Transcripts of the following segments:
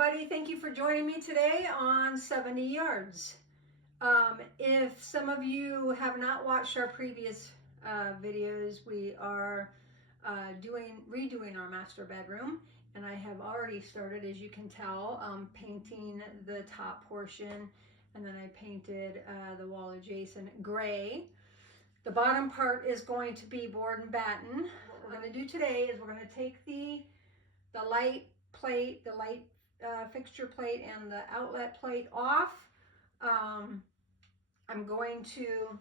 everybody. Thank you for joining me today on 70 Yards. If some of you have not watched our previous videos, we are redoing our master bedroom, and I have already started, as you can tell, painting the top portion, and then I painted the wall adjacent gray. The bottom part is going to be board and batten. What we're going to do today is we're going to take the light plate, the light fixture plate and the outlet plate off. I'm going to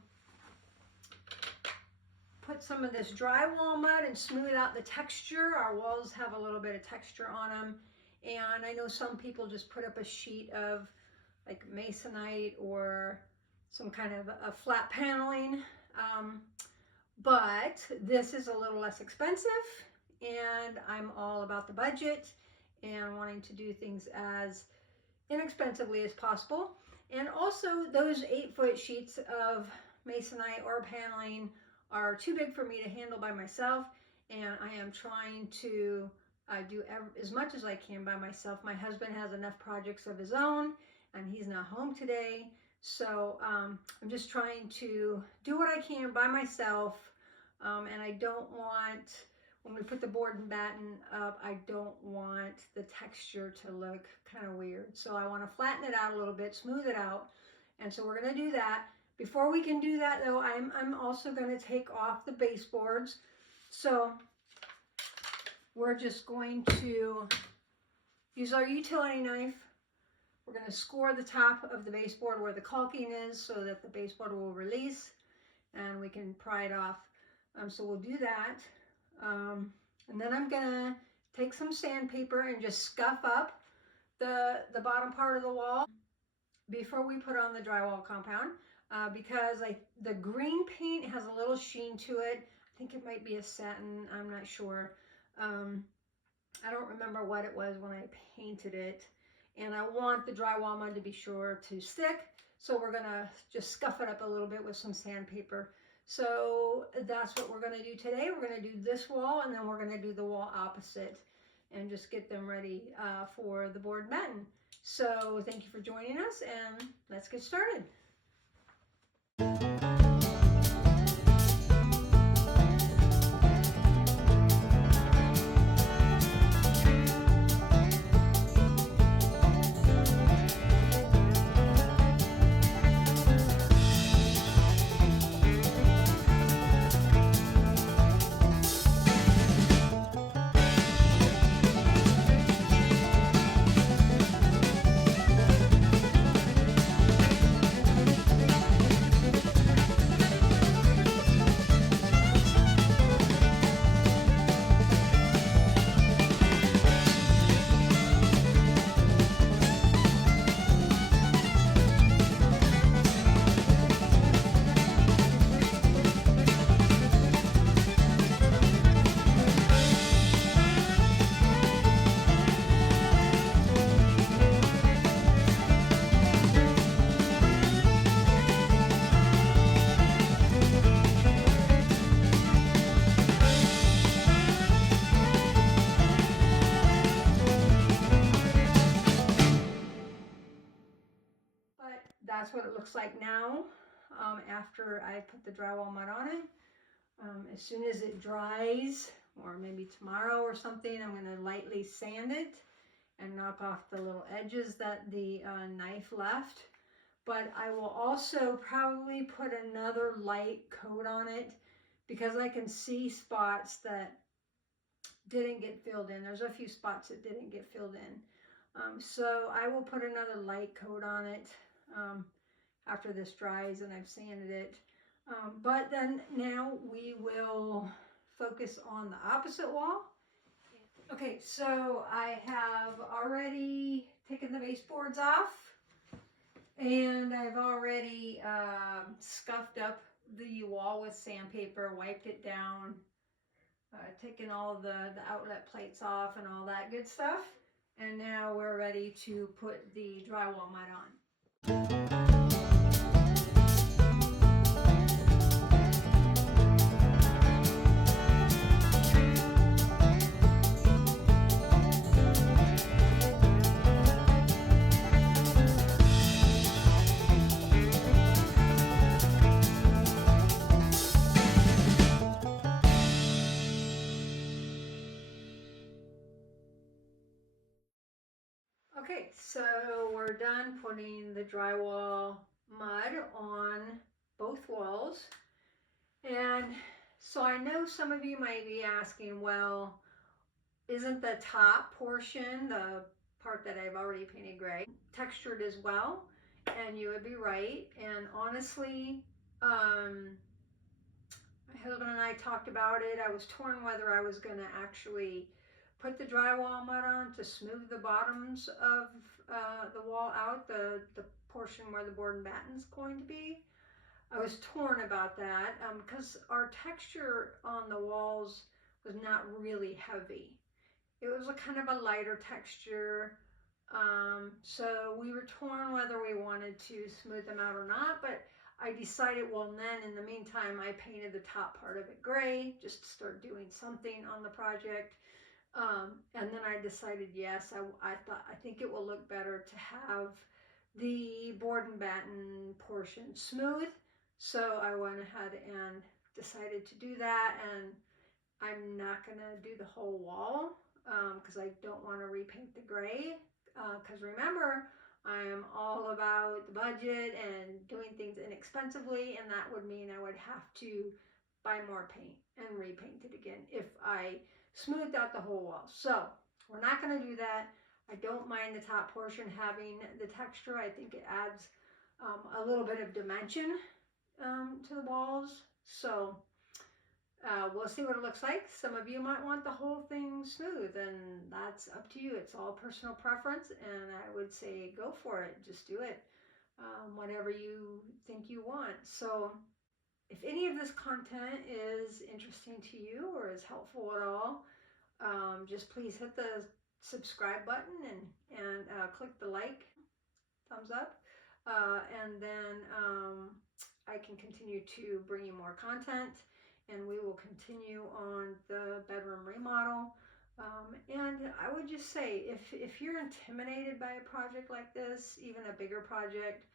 put some of this drywall mud and smooth out the texture. Our walls have a little bit of texture on them, and I know some people just put up a sheet of like masonite or some kind of a flat paneling, but this is a little less expensive, and I'm all about the budget and wanting to do things as inexpensively as possible. And also, those 8-foot sheets of masonite or paneling are too big for me to handle by myself, and I am trying to do as much as I can by myself. My husband has enough projects of his own, and he's not home today, so I'm just trying to do what I can by myself, and I don't want, when we put the board and batten up, I don't want the texture to look kind of weird. So I want to flatten it out a little bit, smooth it out. And so we're going to do that. Before we can do that though, I'm also going to take off the baseboards. So we're just going to use our utility knife. We're going to score the top of the baseboard where the caulking is so that the baseboard will release and we can pry it off. So we'll do that. And then I'm gonna take some sandpaper and just scuff up the bottom part of the wall before we put on the drywall compound, because the green paint has a little sheen to it. I think it might be a satin, I'm not sure. I don't remember what it was when I painted it, and I want the drywall mud to be sure to stick, so we're gonna just scuff it up a little bit with some sandpaper. So that's what we're going to do today. We're going to do this wall, and then we're going to do the wall opposite and just get them ready for the board and batten. So thank you for joining us, and let's get started. That's what it looks like now after I put the drywall mud on it. As soon as it dries, or maybe tomorrow or something, I'm going to lightly sand it and knock off the little edges that the knife left. But I will also probably put another light coat on it because I can see spots that didn't get filled in. There's a few spots that didn't get filled in. So I will put another light coat on it after this dries and I've sanded it. But then now we will focus on the opposite wall. Okay, so I have already taken the baseboards off, and I've already scuffed up the wall with sandpaper, wiped it down, taken all the outlet plates off and all that good stuff. And now we're ready to put the drywall mud on. Okay, so we're done putting the drywall mud on both walls. And so I know some of you might be asking, well, isn't the top portion, the part that I've already painted gray, textured as well? And you would be right. And honestly, my husband and I talked about it. I was torn whether I was going to actually put the drywall mud on to smooth the bottoms of the wall out, the portion where the board and batten is going to be. I was torn about that because our texture on the walls was not really heavy. It was a kind of a lighter texture. So we were torn whether we wanted to smooth them out or not, but I decided, well, then in the meantime, I painted the top part of it gray just to start doing something on the project. And then I decided, yes, I think it will look better to have the board and batten portion smooth. So I went ahead and decided to do that, and I'm not gonna do the whole wall because I don't want to repaint the gray. Because remember, I am all about the budget and doing things inexpensively, and that would mean I would have to buy more paint and repaint it again if I smoothed out the whole wall. So we're not going to do that. I don't mind the top portion having the texture. I think it adds a little bit of dimension to the walls. So we'll see what it looks like. Some of you might want the whole thing smooth, and that's up to you. It's all personal preference, and I would say go for it. Just do it, whatever you think you want. So if any of this content is interesting to you or is helpful at all, just please hit the subscribe button and click the like, thumbs up, and then I can continue to bring you more content, and we will continue on the bedroom remodel. And I would just say, if you're intimidated by a project like this, even a bigger project,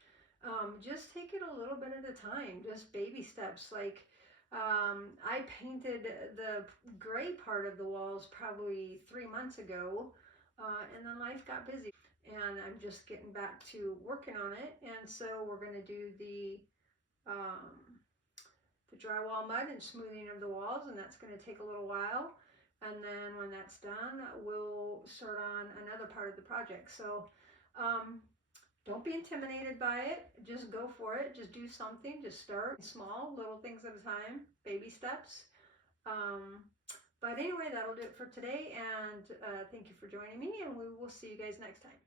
just take it a little bit at a time, just baby steps. Like I painted the gray part of the walls probably 3 months ago, and then life got busy, and I'm just getting back to working on it. And so we're going to do the drywall mud and smoothing of the walls, and that's going to take a little while. And then when that's done, we'll start on another part of the project. So don't be intimidated by it. Just go for it. Just do something. Just start small, little things at a time, baby steps. But anyway, that'll do it for today. And thank you for joining me, and we will see you guys next time.